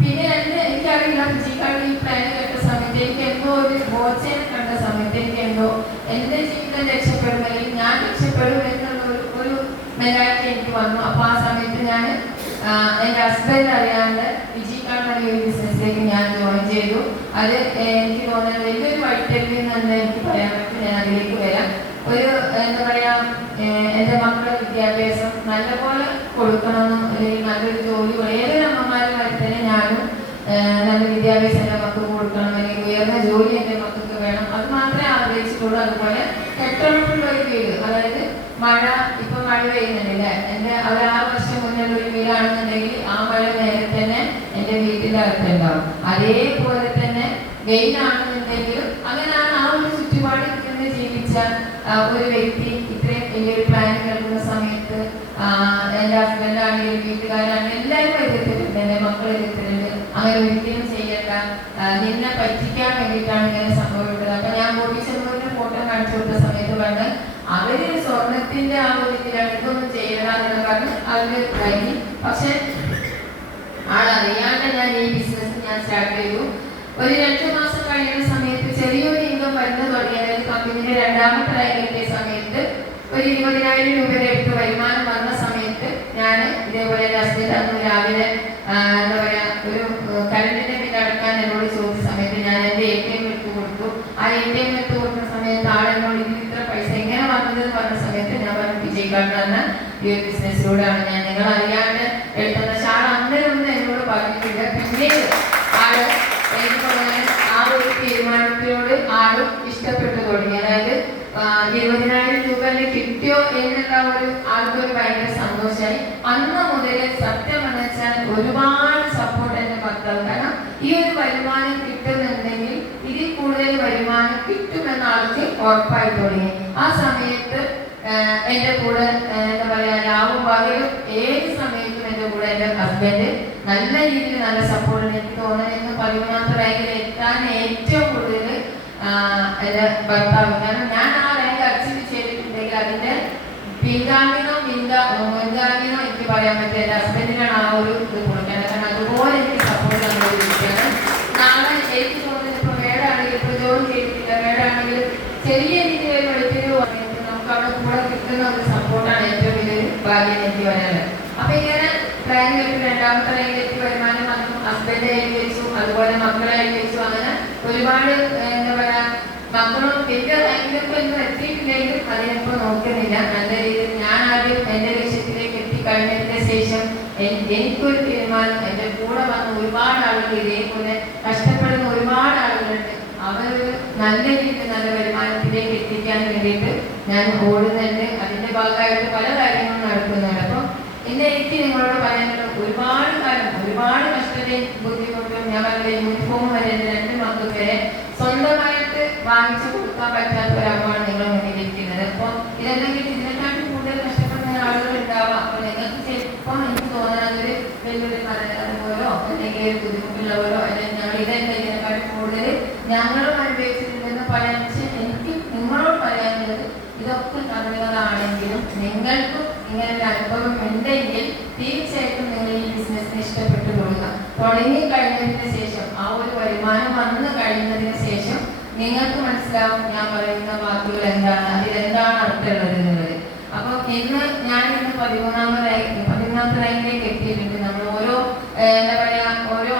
പിന്നെ എന്റെ എനിക്കറിയില്ല ഫിജിക്കാരുടെ ഈ പ്ലാൻ കേട്ട സമയത്ത് എനിക്ക് എന്തോ ഒരു ബോച്ചനെ കണ്ട സമയത്ത് എനിക്ക് എന്തോ എന്റെ ജീവിതം രക്ഷപ്പെടും അല്ലെങ്കിൽ ഞാൻ രക്ഷപ്പെടും എന്നുള്ള ഒരു ഒരു മെലാറ്റി എനിക്ക് വന്നു അപ്പൊ ആ സമയത്ത് ഞാൻ ഹസ്ബൻഡ് അറിയാണ്ട് ഫിജിക്കാരുടെ ഈ ഒരു ബിസിനസ്സിലേക്ക് ഞാൻ ജോയിൻ ചെയ്തു. അത് എനിക്ക് തോന്നുന്നത് വലിയൊരു എന്ന് തന്നെ എനിക്ക് പറയാൻ പറ്റും. ഞാൻ അതിലേക്ക് വരാം. ഒരു എന്താ പറയാ എന്റെ മക്കളുടെ വിദ്യാഭ്യാസം നല്ലപോലെ കൊടുക്കണമെന്നും അല്ലെങ്കിൽ നല്ലൊരു ജോലി ഏതൊരു അമ്മമാരുമായി തന്നെ ഞാനും നല്ല വിദ്യാഭ്യാസം എന്റെ മക്കൾക്ക് കൊടുക്കണം. അല്ലെങ്കിൽ ഉയർന്ന ജോലി എന്റെ മക്കൾക്ക് വേണം. അത് മാത്രമേ ആഗ്രഹിച്ചിട്ടുള്ളൂ. അതുപോലെ കെട്ടുറപ്പുള്ള ഒരു വീട്. അതായത് മഴ മഴ പെയ്യുന്നുണ്ടല്ലേ? എന്റെ അവർ ആറ് വർഷം മുന്നേ ഒരു വീടാണെന്നുണ്ടെങ്കിൽ ആ മഴ നേരെ തന്നെ എന്റെ വീട്ടിന്റെ അകത്തുണ്ടാവും. അതേപോലെ തന്നെ വെയിലാണെന്നുണ്ടെങ്കിലും അങ്ങനെയാണ് ആ ഒരു ചുറ്റുപാടിൽ നിന്ന് ജീവിച്ച ഒരു വ്യക്തി. ഇത്രയും വലിയൊരു പ്ലാൻ കേൾക്കുന്ന സമയത്ത് എന്റെ ഹസ്ബൻഡാണെങ്കിലും വീട്ടുകാരാണെങ്കിലും എല്ലാവരും എതിർത്തിട്ടുണ്ട് എന്റെ മക്കൾ എതിർത്തിട്ടുണ്ട് അങ്ങനെ ഒരിക്കലും ചെയ്യണ്ട. നിന്നെ പറ്റിക്കാൻ വേണ്ടിയിട്ടാണ് ഇങ്ങനെ സംഭവിച്ചത് അപ്പൊ ഞാൻ ബോബി ചെമ്മൂരിന്റെ ഫോട്ടോ കാണിച്ചു കൊടുത്ത സമയത്ത് പറഞ്ഞ് അവർ സ്വർണത്തിന്റെ ആ ഒരു ഇതിലാണ് ഇതൊന്നും പറഞ്ഞ് അവർ കഴിഞ്ഞു പക്ഷെ ആളറിയാണ്ട് ഞാൻ ഈ ബിസിനസ് ഞാൻ സ്റ്റാർട്ട് ചെയ്തു. ഒരു രണ്ടു മാസം കഴിയുന്ന സമയത്ത് ചെറിയൊരു ഇൻകം വരുന്ന അതായത് കമ്പനിയുടെ രണ്ടാമത്തെ ലൈനിന്റെ സമയത്ത് ഒരു ഇരുപതിനായിരം രൂപയുടെ അടുത്ത് വരുമാനം വന്ന സമയത്ത് ഞാൻ ഇതേപോലെ ഹസ്ബൻഡ് അന്ന് രാവിലെ എന്താ പറയാ ഒരു കറണ്ടിന്റെ ബിൽ അടക്കാൻ എന്നോട് ചോദിച്ച സമയത്ത് ഞാൻ എന്റെ എ ടി എം എടുത്തു കൊടുത്തു ആ എ ടി എം എടുത്തു കൊടുക്കുന്ന സമയത്ത് ആളെന്നോട് ഇതിൽ ഇത്ര പൈസ എങ്ങനെ വന്നതെന്ന് പറഞ്ഞ സമയത്ത് ഞാൻ പറഞ്ഞു വിജയ് കാർഡ് എന്ന ഈ ഒരു ബിസിനസ്സിലൂടെയാണ് ഞാൻ നിങ്ങൾ അറിയാണ്ട് എടുത്തത് പക്ഷെ ആൾ അന്നേരമൊന്നും എന്നോട് പറഞ്ഞിട്ടില്ല. പിന്നീട് ആൾ എനിക്ക് ആ ഒരു തീരുമാനത്തിനോട് ആളും ഇഷ്ടപ്പെട്ടു തുടങ്ങി അതായത് ഇരുപതിനായിരം രൂപ തന്നെ കിട്ടിയോ എന്നുള്ള ഒരു ആൾക്കൊരു ഭയങ്കര സന്തോഷമായി അന്ന് മുതൽ സത്യം എന്ന് ഒരുപാട് സപ്പോർട്ട് എന്റെ ഭർത്താവ്. കാരണം ഈ ഒരു വരുമാനം കിട്ടുന്നുണ്ടെങ്കിൽ ഇതിൽ കൂടുതൽ വരുമാനം കിട്ടുമെന്ന ആൾക്ക് ഉറപ്പായി തുടങ്ങി ആ സമയത്ത് എന്റെ കൂടെ ആ, എന്താ പറയാ രാവും പകലും ഏത് സമയത്തും എന്റെ കൂടെ എന്റെ ഹസ്ബൻഡ് നല്ല രീതിയിൽ നല്ല സപ്പോർട്ട് എനിക്ക് തോന്നുന്നത് ഇന്ന് പതിമൂന്നാമത്തെ റാങ്കിൽ എത്താൻ ഏറ്റവും കൂടുതൽ എന്റെ ഭർത്താവ്. കാരണം ഞാൻ ആ റാങ്ക് അച്ചീവ് ചെയ്തിട്ടുണ്ടെങ്കിൽ അതിന്റെ പിൻഗാമിനോ പിൻഗാ മുൻഗാമിനോ എനിക്ക് പറയാൻ പറ്റില്ല. എന്റെ ഹസ്ബൻഡിനാണ് ആ ഒരു ഇത് കൊടുക്കേണ്ടത്. കാരണം അതുപോലെ എനിക്ക് സപ്പോർട്ട് തന്നുകൊണ്ടിരിക്കുകയാണ്. നാളെ എനിക്ക് തോന്നുന്നത് ഇപ്പോൾ വേടാണെങ്കിൽ ഇപ്പോൾ ജോലി ചെയ്തിട്ടില്ല. വേടാണെങ്കിൽ ചെറിയ രീതിയിൽ പറയുന്നത് നമുക്ക് അവിടെ കൂടെ കിട്ടുന്ന ഒരു സപ്പോർട്ടാണ് ഏറ്റവും വലിയൊരു ഭാഗ്യം എനിക്ക് വരാനുള്ളത് അപ്പം ഇങ്ങനെ അതുപോലെ അങ്ങനെ ഒരുപാട് മക്കളും നോക്കുന്നില്ല. നല്ല ഞാൻ ആദ്യം ശേഷം എനിക്കൊരു തീരുമാനം എന്റെ കൂടെ വന്ന ഒരുപാട് ആളുകൾ ഇതേപോലെ കഷ്ടപ്പെടുന്ന ഒരുപാട് ആളുകളുണ്ട്. അവർ നല്ല രീതിയിൽ നല്ല വരുമാനത്തിലേക്ക് എത്തിക്കാൻ വേണ്ടിയിട്ട് ഞാൻ ഓടുന്നുണ്ട് അതിന്റെ ഭാഗമായിട്ട് പല കാര്യങ്ങളും നടക്കുന്നുണ്ട്. അപ്പം ഇന്ന് എനിക്ക് നിങ്ങളോട് പറയാനുള്ളത് ഒരുപാട് കാലം ഒരുപാട് കഷ്ടതയും ബുദ്ധിമുട്ടും പറഞ്ഞ യൂണിഫോം വരെ രണ്ട് മക്കൾക്ക് സ്വന്തമായിട്ട് വാങ്ങിച്ചു കൊടുക്കാൻ പറ്റാത്ത ഒരമ്മയാണ് നിങ്ങൾ മുന്നിലിരിക്കുന്നത്. അപ്പോൾ ഇതെന്തെങ്കിലും ഇതിനെക്കാട്ടും കൂടുതൽ കഷ്ടപ്പെടുന്ന ആളുകൾ ഉണ്ടാവാം. അപ്പോൾ നിങ്ങൾക്ക് ചിലപ്പോൾ എനിക്ക് തോന്നുന്നത് വലിയൊരു പോലോ അല്ലെങ്കിൽ ഒരു ബുദ്ധിമുട്ടുള്ളവരോ അല്ലെങ്കിൽ ഞങ്ങൾ ഇതെന്താ ഇതിനെക്കാട്ടും കൂടുതൽ ഞങ്ങളും അനുഭവിച്ചിട്ടുണ്ടെന്ന് പറയാൻ എനിക്ക് നിങ്ങളോട് പറയാനുള്ളത് ഇതൊക്കെ കഥകളാണെങ്കിലും നിങ്ങൾക്കും ഇങ്ങനെ ഒരു അനുഭവം ഉണ്ടെങ്കിൽ തീർച്ചയായിട്ടും നിങ്ങൾ ഈ ബിസിനസ്സിനെ ഇഷ്ടപ്പെട്ടു കൊടുക്കുക തുടങ്ങി കഴിഞ്ഞതിന് ശേഷം ആ ഒരു വരുമാനം വന്നു കഴിഞ്ഞതിന് ശേഷം നിങ്ങൾക്ക് മനസ്സിലാവും ഞാൻ പറയുന്ന വാക്കുകൾ എന്താണ് അതിൽ എന്താണ് അർത്ഥമുള്ളത് എന്നുള്ളത്. അപ്പൊ ഇന്ന് ഞാൻ ഇന്ന് പതിമൂന്നാമത് റാങ്ക് പതിമൂന്നാമത്തെ റാങ്കിലേക്ക് എത്തിയിട്ടുണ്ട്. നമ്മൾ ഓരോ എന്താ പറയാ ഓരോ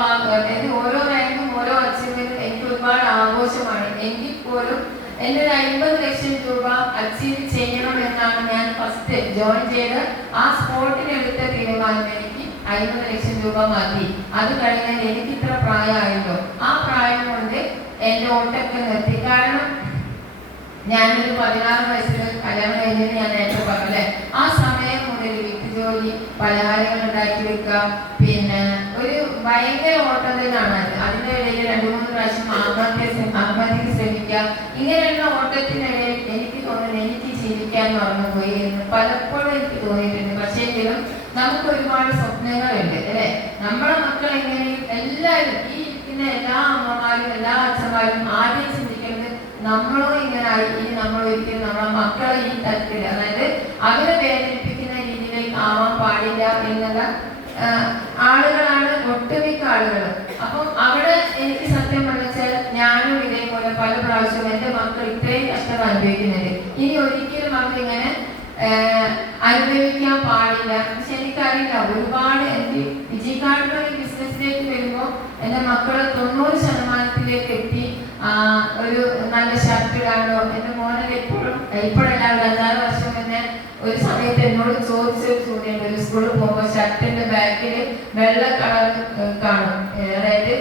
ഓരോ റാങ്കും ഓരോ അച്ചീവ്മെന്റും എനിക്ക് ഒരുപാട് ആഘോഷമാണ്. എങ്കിൽ പോലും എന്റെ ഒരു അൻപത് ലക്ഷം രൂപ അച്ചീവ് ചെയ്യണം എന്നാണ് ഞാൻ ഫസ്റ്റ് ജോയിൻ ചെയ്ത് ആ സ്പോട്ടിൽ എടുത്ത തീരുമാനം എനിക്ക് അൻപത് ലക്ഷം രൂപ മതി. അത് കഴിഞ്ഞാൽ എനിക്ക് ഇത്ര പ്രായമായല്ലോ. ആ പ്രായം കൊണ്ട് എന്റെ ഓട്ടൊക്കെ നിർത്തി. കാരണം ഞാനൊരു പതിനാറ് വയസ്സിൽ കല്യാണം കഴിഞ്ഞത് ഞാൻ നേരത്തെ പറഞ്ഞല്ലേ? ആ സമയം മുതൽ വീട്ടുജോലി പലഹാരങ്ങൾ ഉണ്ടാക്കി വെക്കുക പിന്നെ ഒരു ഭയങ്കര ഓട്ടം തന്നെയാണ് അത് അതിന്റെ ഇടയിൽ രണ്ടു മൂന്ന് പ്രാവശ്യം ആത്മഹത്യ ശ്രമി- ആത്മഹത്യക്ക് ശ്രമിക്കുക ഇങ്ങനെയുള്ള ഓട്ടത്തിനിടയിൽ എനിക്ക് തോന്നുന്നു എനിക്ക് ജീവിക്കാൻ മറന്നുപോയി എന്ന് പലപ്പോഴും എനിക്ക് തോന്നിയിട്ടുണ്ട് പക്ഷേ എങ്കിലും നമുക്ക് ഒരുപാട് സ്വപ്നങ്ങളുണ്ട് അല്ലെ നമ്മളെ മക്കൾ എങ്ങനെയും എല്ലാവരും ഈ ഇരിക്കുന്ന എല്ലാ അമ്മമാരും എല്ലാ അച്ഛന്മാരും ആദ്യം ചിന്തിക്കുന്നത് നമ്മളും ഇങ്ങനെ ഇനി നമ്മൾ ഒരിക്കലും നമ്മളെ മക്കളെ ഈ തരത്തിൽ അതായത് അവരെ വേദനിപ്പിക്കുന്ന രീതിയിലേക്ക് ആവാൻ പാടില്ല എന്നുള്ള ആളുകളാണ് ഒട്ടുമിക്ക ആളുകൾ അപ്പം അവിടെ എനിക്ക് സത്യം പറഞ്ഞാൽ ഞാനും ഇതേപോലെ പല പ്രാവശ്യവും എന്റെ മക്കൾ ഇത്രയും കഷ്ടം അനുഭവിക്കുന്നുണ്ട്. ഇനി ഒരിക്കലും അവരിങ്ങനെ അനുഭവിക്കാൻ പാടില്ല. പക്ഷെ എനിക്കറിയില്ല ഒരുപാട് വിജയിക്കാട്ടുള്ള ബിസിനസ്സിലേക്ക് വരുമ്പോൾ എന്റെ മക്കൾ തൊണ്ണൂറ് ശതമാനത്തിലേക്ക് എത്തി ഒരു നല്ല ഷർട്ട് ഇടാനോ എന്റെ മോനെ എപ്പോഴും ഇപ്പോഴല്ല അഞ്ചാറ് വർഷം തന്നെ ഒരു സമയത്ത് എന്നോട് ചോദിച്ചൊരു ചോദ്യം ഒരു സ്കൂളിൽ പോകുമ്പോൾ ഷർട്ടിന്റെ ബാക്കിൽ വെള്ള കളർ കാണും. അതായത്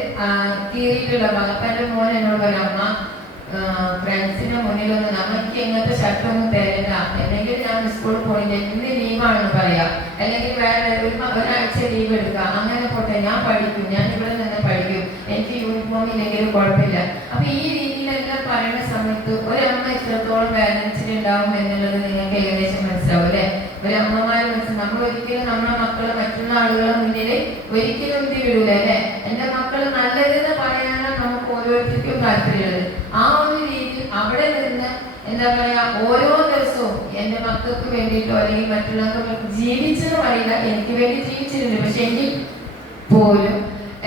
കീറിയിട്ടുള്ള ഭാഗം. എന്റെ മോൻ എന്നോട് പറയാം അമ്മ ഫ്രണ്ട്സിന്റെ മുന്നിലൊന്നും ഇങ്ങനത്തെ ഷർട്ട് ഒന്നും തരണ്ട. അല്ലെങ്കിൽ ഞാൻ സ്കൂളിൽ പോയില്ല ഇന്ന് ലീവാണെന്ന് പറയാം. അല്ലെങ്കിൽ വേറെ ഒരു ഒരാഴ്ച ലീവ് എടുക്കാം അങ്ങനെ പോട്ടെ ഞാൻ പഠിക്കും. ഞാൻ ഇവിടെ നിന്ന് പഠിക്കും. എനിക്ക് യൂണിഫോം ഇല്ലെങ്കിലും കുഴപ്പമില്ല. അപ്പൊ ഈ രീതിയിലെല്ലാം പറയുന്ന സമയത്ത് ഒരമ്മ എത്രത്തോളം ഉണ്ടാവും എന്നുള്ളത് നിങ്ങൾക്ക് ഏകദേശം മനസ്സിലാവും അല്ലെ? ഒരമ്മമാരെ മനസ്സിലാവും നമ്മൾ ഒരിക്കലും നമ്മളെ മക്കളെ മറ്റുള്ള ആളുകളെ മുന്നിൽ ഒരിക്കലും ഇത് വിടൂല അല്ലെ? എന്റെ മക്കൾ നല്ലതെന്ന് പറയാനാണ് നമുക്ക് ഓരോരുത്തർക്കും താല്പര്യമുള്ളത്. ആ ഒരു രീതിയിൽ അവിടെ നിന്ന് എന്താ പറയാ ഓരോ ദിവസവും എന്റെ മക്കൾക്ക് വേണ്ടിയിട്ടോ അല്ലെങ്കിൽ മറ്റുള്ളവർക്ക് ജീവിച്ചെന്ന് പറയില്ല എനിക്ക് വേണ്ടി ജീവിച്ചിരുന്നു പക്ഷെ എങ്കിൽ പോലും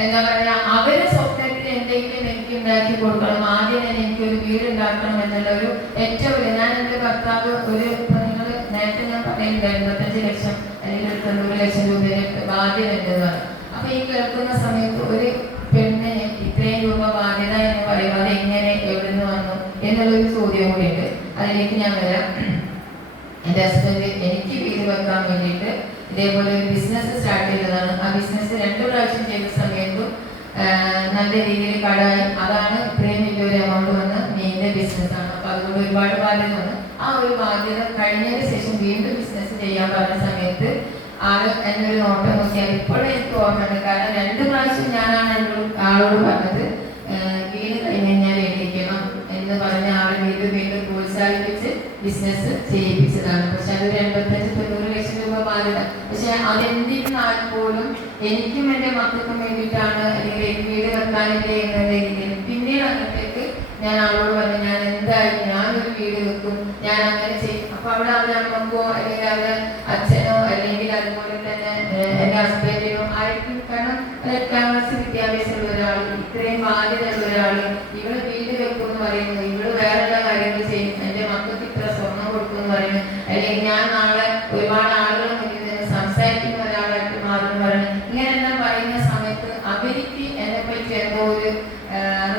എന്താ പറയാ അവരെ സ്വപ്നത്തിൽ എന്തെങ്കിലും എനിക്ക് ഉണ്ടാക്കി കൊടുക്കണം. ആദ്യം തന്നെ എനിക്ക് ഒരു വീട് ഉണ്ടാക്കണം എന്നുള്ള ഒരു ഏറ്റവും ഞാൻ എന്റെ ഭർത്താവ് ഒരു നിങ്ങൾ നേരത്തെ ഞാൻ പറയുന്നുണ്ടായിരുന്നു ലക്ഷം അല്ലെങ്കിൽ തൊണ്ണൂറ് ലക്ഷം രൂപയുടെ ഉണ്ടെന്ന് പറഞ്ഞു. അപ്പൊ ഈ കേൾക്കുന്ന സമയത്ത് ഒരു പെണ്ണ് ഇത്രയും രൂപ ബാധ്യത എന്ന് പറയുമ്പോൾ അത് എങ്ങനെ എവിടെ നിന്ന് വന്നു എന്നുള്ളൊരു ചോദ്യം കൂടിയുണ്ട്. അതിലേക്ക് ഞാൻ വരാം. എന്റെ ഹസ്ബൻഡ് എനിക്ക് വീട് വെക്കാൻ വേണ്ടിയിട്ട് ഇതേപോലെ ഒരു ബിസിനസ് സ്റ്റാർട്ട് ചെയ്തതാണ്. ആ ബിസിനസ് രണ്ട് പ്രാവശ്യം ചെയ്ത സമയത്തും നല്ല രീതിയിൽ കടായി അതാണ് ഇത്രയും വലിയൊരു എമൗണ്ട് വന്ന് മെയിന്റെ ബിസിനസ്സാണ് അപ്പോൾ അതുകൊണ്ട് ഒരുപാട് ബാധ്യത വന്ന്. ആ ഒരു ബാധ്യത കഴിഞ്ഞതിന് ശേഷം വീണ്ടും ബിസിനസ് ചെയ്യാൻ പറഞ്ഞ സമയത്ത് ആൾ എന്നൊരു ഒരു നോട്ടം നോക്കിയാൽ ഇപ്പോഴും എനിക്ക് ഓർമ്മയുണ്ട്. കാരണം രണ്ട് പ്രാവശ്യം ഞാനാണ് ആളോട് പറഞ്ഞത്. ബിസിനസ് ചെയ്യിപ്പിച്ചതാണ്. പക്ഷെ അതൊരു എൺപത്തഞ്ച് തൊണ്ണൂറ് ലക്ഷം രൂപ ബാധ്യത പക്ഷെ അതെന്തിരുന്നാൽ പോലും എനിക്കും എന്റെ മക്കൾക്കും വേണ്ടിയിട്ടാണ് അല്ലെങ്കിൽ എനിക്ക് വീട് വെക്കാനില്ല രീതിയിൽ പിന്നീട് അങ്ങോട്ടേക്ക് ഞാൻ അവളോട് പറഞ്ഞു ഞാൻ എന്തായാലും ഞാനൊരു വീട് വെക്കും. ഞാൻ അങ്ങനെ ചെയ്യും. അപ്പൊ അവിടെ അവരുടെ അമ്മക്കോ അല്ലെങ്കിൽ അവരുടെ അച്ഛനോ അല്ലെങ്കിൽ അതുപോലെ തന്നെ എന്റെ ഹസ്ബൻഡിനോ ആയിരിക്കും. കാരണം എട്ടാം ക്ലാസ് വിദ്യാഭ്യാസമുള്ള ഒരാൾ ഇത്രയും ബാധ്യതയുള്ള ഒരാൾ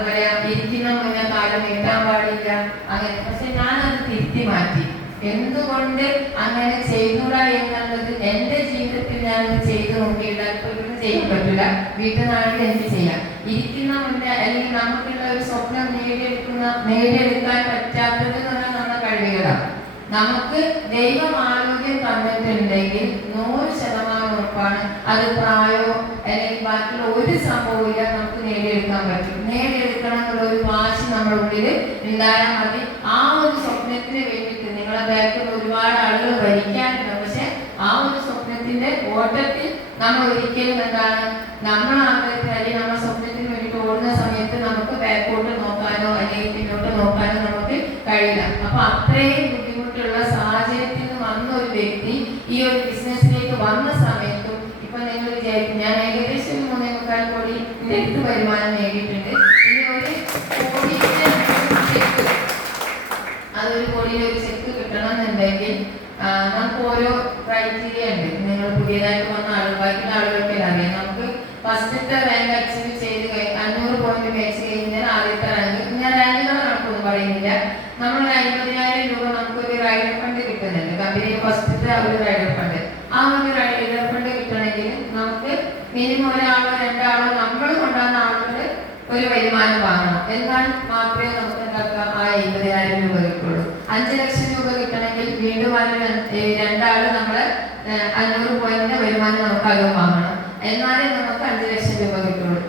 പറയാ ഇരിക്കുന്ന മുന്നേ കാലം നീട്ടാൻ പാടില്ല. അങ്ങനെ. പക്ഷെ ഞാനത് തിരുത്തി മാറ്റി. എന്തുകൊണ്ട് അങ്ങനെ ചെയ്തൂടാ എന്നുള്ളത് എന്റെ ജീവിതത്തിൽ ഞാൻ ചെയ്തു നോക്കിയില്ല ഇപ്പൊ ഇവിടുന്ന് ചെയ്യാൻ പറ്റില്ല. വീട്ടിൽ എനിക്ക് ചെയ്യാം? ഇരിക്കുന്ന മുന്നേ അല്ലെങ്കിൽ നമുക്കുള്ള ഒരു സ്വപ്നം നേടിയെടുക്കുന്ന നേടിയെടുക്കാൻ പറ്റാത്തത് എന്ന് പറഞ്ഞാൽ നമ്മുടെ കഴിവുകളാണ് നമുക്ക് ദൈവം ആരോഗ്യം തന്നിട്ടുണ്ടെങ്കിൽ നൂറ് ശതമാനം ഉറപ്പാണ്. അത് പ്രായോ അല്ലെങ്കിൽ ബാക്കിയുള്ള ഒരു സംഭവമില്ല നമുക്ക് നേടിയെടുക്കാൻ പറ്റും നേടിയെടുക്കണം എന്നുള്ള ഒരു വാശി നമ്മുടെ ഉള്ളിൽ ഉണ്ടായാൽ മതി. ആ ഒരു സ്വപ്നത്തിന് വേണ്ടിയിട്ട് നിങ്ങളെ ബാക്കിൽ ഒരുപാട് ആളുകൾ ഭരിക്കാനുണ്ട്. പക്ഷെ ആ ഒരു സ്വപ്നത്തിന്റെ ഓട്ടത്തിൽ നമ്മൾ ഒരിക്കലും എന്താണ്? നമ്മൾ ആഗ്രഹത്തിന് അല്ലെങ്കിൽ നമ്മുടെ സ്വപ്നത്തിന് വേണ്ടിയിട്ട് ഓടുന്ന സമയത്ത് നമുക്ക് ബാക്കോട്ട് നോക്കാനോ അല്ലെങ്കിൽ പിന്നോട്ട് നോക്കാനോ നമുക്ക് കഴിയില്ല. അപ്പൊ അത്രയും ബുദ്ധിമുട്ടുള്ള സാഹചര്യത്തിൽ നിന്ന് വന്ന ഒരു വ്യക്തി ഈ ഒരു ബിസിനസ്സിലേക്ക് വന്ന സമയത്തും ഇപ്പൊ നിങ്ങൾ വിചാരിക്കും ഞാൻ ഏകദേശം മൂന്നേ മുക്കാൽ കോടി നെറ്റ് വരുമാനം നേടിയിട്ടുണ്ട് ഇനി ഒരു കോടിയുടെ ചെക്ക് അതൊരു കോടിയുടെ ഒരു ചെക്ക് കിട്ടണമെന്നുണ്ടെങ്കിൽ ആ, നമുക്ക് ഓരോ ക്രൈറ്റീരിയ ഉണ്ട് നിങ്ങൾ പുതിയതായിട്ട് വന്ന ആളുകൾ ബാക്കിയുള്ള ആളുകൾക്ക് അറിയാം നമുക്ക് ഫസ്റ്റത്തെ റാങ്ക് അച്ചീവ് ചെയ്ത് കഴിഞ്ഞ് അഞ്ഞൂറ് പോയിന്റ് മേടിച്ച് കഴിഞ്ഞാൽ ആദ്യത്തെ റാങ്ക് ഞാൻ റാങ്കുകൾ കണക്കൊന്നും പറയുന്നില്ല നമ്മൾ ഒരു അമ്പതിനായിരം രൂപ നമുക്കൊരു റൈഡർ ഫണ്ട് കിട്ടുന്നുണ്ട് കമ്പനി ആ ഒരു റൈഡർ ഫണ്ട് ആ ഒരു റൈഡർ ഫണ്ട് കിട്ടണമെങ്കിൽ നമുക്ക് മിനിമം ഒരാളോ രണ്ടാളോ നമ്മൾ കൊണ്ടുവന്ന ആളുകൾ ഒരു വരുമാനം വാങ്ങണം. എന്നാൽ മാത്രമേ നമുക്ക് എന്താക്കാം ആ എഴുപതിനായിരം രൂപ കിട്ടുള്ളൂ അഞ്ച് ലക്ഷം രൂപ കിട്ടണമെങ്കിൽ വീണ്ടും ഏ, രണ്ടാൾ നമ്മൾ അഞ്ഞൂറ് പോയിന്റ് വരുമാനം നമുക്ക് അതും വാങ്ങണം. എന്നാലേ നമുക്ക് അഞ്ച് ലക്ഷം രൂപ കിട്ടുള്ളൂ